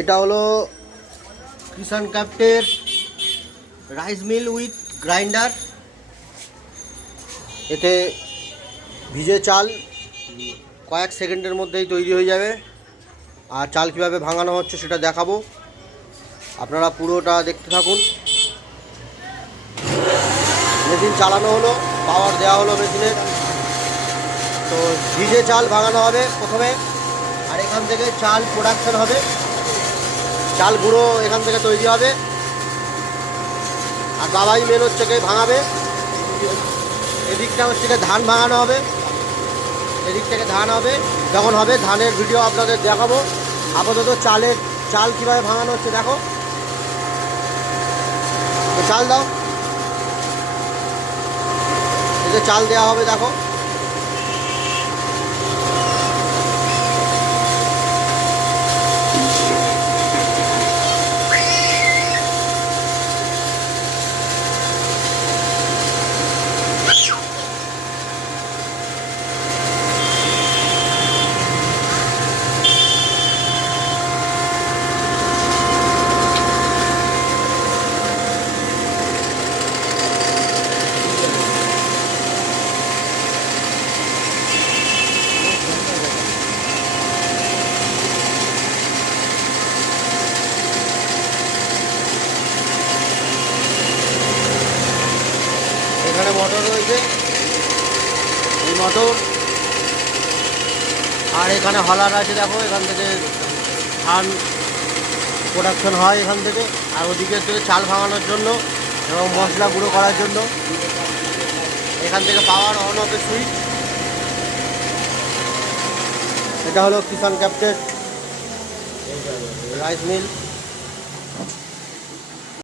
এটা হলো কিষান ক্রাফটের rice mill with grinder. এতে ভিজে চাল কয়েক সেকেন্ডের মধ্যেই তৈরি হয়ে যাবে। আর চাল কীভাবে ভাঙানো হচ্ছে সেটা দেখাবো, আপনারা পুরোটা দেখতে থাকুন। মেশিন চালানো হলো, পাওয়ার দেওয়া হলো মেশিনের। তো ভিজে চাল ভাঙানো হবে প্রথমে, আর এখান থেকে চাল প্রোডাকশন হবে, চাল গুঁড়ো এখান থেকে তৈরি হবে। আর বাবাই মেন হচ্ছে কি ভাঙাবে। এদিকটা হচ্ছে ধান ভাঙানো হবে, এদিক থেকে ধান হবে। যখন হবে ধানের ভিডিও আপনাদের দেখাবো। আপাতত চাল কীভাবে ভাঙানো হচ্ছে দেখো। চাল দাও, এতে চাল দেওয়া হবে দেখো। এখানে মোটর রয়েছে, এই মোটর। আর এখানে হলার আছে দেখো, এখান থেকে ধান প্রোডাকশন হয় এখান থেকে। আর ওদিকে থেকে চাল ভাঙানোর জন্য এবং মশলা গুঁড়ো করার জন্য এখান থেকে পাওয়ার অন অফের সুইচ। এটা হলো কিষান ক্রাফটের রাইস মিল।